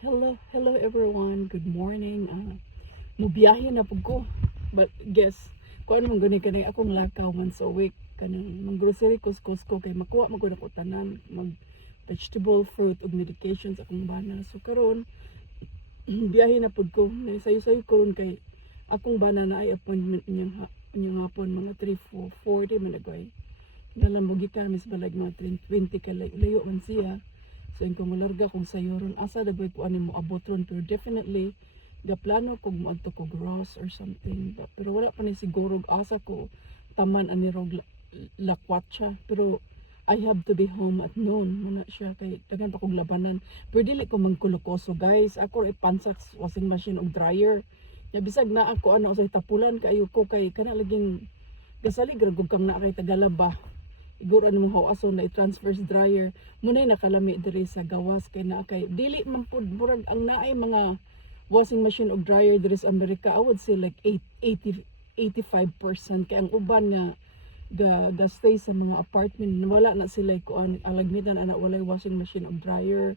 Hello everyone. Good morning. Mubiyahe na pud ko. But guess, kuan man gani kanay akong lakaw once a week kanang mang grocery kuskus ko kay makuha man gud ako tanan mag vegetable, fruit ug medications akong bana. So karon biyahe na pud ko. Sayo-sayo karon kay akong bana na ay appointment inyang hapon mga 3:40 man nagay. Nalambugi ka mis balag mga 20 ka layo man siya. So kung malarga kung sayoron asa dagway ko ani mo abot ron, pero definitely gaplano kog moadto kog Ross or something. Pero wala pa ni siguro asa ko taman ani rog lakwatsa. Pero I have to be home at noon muna siya kay daghan pa kog labanan. Pero dili ko mangkulukoso guys. Ako ipansak washing machine ug dryer. Ya bisag na ako ano usay tapulan kayo ko kay kana laging gasalig ragog kang na kay tagalaba. Iguro ano mong hawason na i-transfer sa dryer. Muna'y nakalami diri sa gawas kay na kay dili man pud murag ang naay mga washing machine o dryer diri sa Amerika. I would say like 85% kay ang uban nga ga stay sa mga apartment wala na sila kuan alagmitan ana walay washing machine o dryer.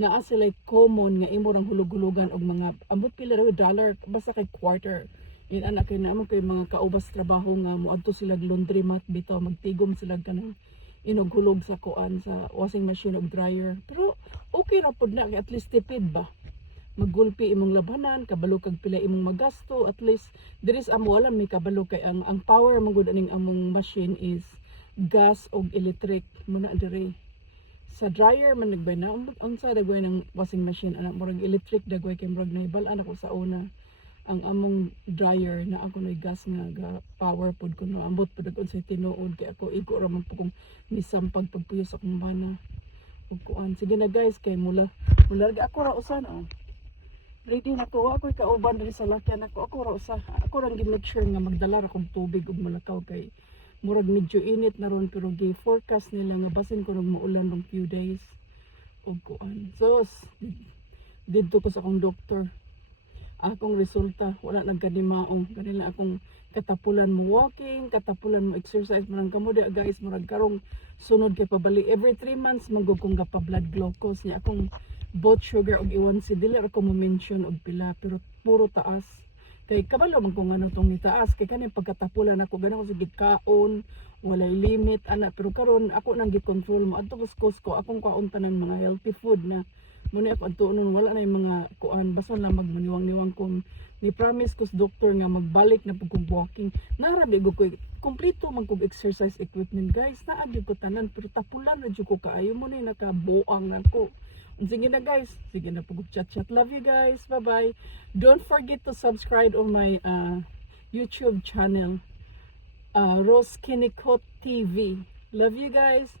Naa sila common nga imo rang hulug-hulugan og mga ambot pila ra dollar basta kay quarter. Yun anak kay naman kay mga kaubas trabaho nga moadto sila laundry mat bitaw magtigom sila kanang inughulog sa kuan sa washing machine ug dryer. Pero okay ra pud na kay at least tipid ba. Maggulpi imong labanan, kabalo kag pila imong magasto, at least diris amo wala may kabalo kay ang power man gud aning among machine is gas ug electric muna diri. Sa dryer man nagbay na ang sa dagway ng washing machine anak murag electric dagway kay murag nahibal-an ako sa una. Ang among dryer na ako na gas nga ga power pod ko no ambot pod ako sa tinuod kay ako iko ra man po kong misampag pagpuyo sa akong bana ug kuan. Sige na guys kay mula ako ra usan ready na ko ako kauban diri sa lakyan ako ra usa ako ra gi-make sure nga magdala ra kog tubig ug malakaw kay murag medyo init na ron pero gi forecast nila nga basin ko nang maulan ng few days ug kuan. So didto ko sa akong doktor akong resulta wala nagkadimaong kanila akong katapulan mo walking, katapulan mo exercise man kamo di guys murag karong sunod kay pabali every 3 months manggug kong gapa blood glucose niya akong blood sugar og A1C dili ra ko mo mention og pila pero puro taas kay kabalo man kung ano tong nitaas kay kani pagkatapulan ako ganaw ko sige kaon walay limit ana pero karon ako nang gi-control mo adto ko akong kaon tanan mga healthy food na muna ako adto nun wala na yung mga kuan basta lang magmaniwang-niwang ko ni promise ko sa doktor nga magbalik na pag walking narabi ko kompleto man kog exercise equipment guys naagi ko tanan pero tapulan na jud ko kaayo mo na nakabuang na ko. Sige na guys, sige na pag chat love you guys, bye bye. Don't forget to subscribe on my YouTube channel Rose Kinnicott TV. Love you guys.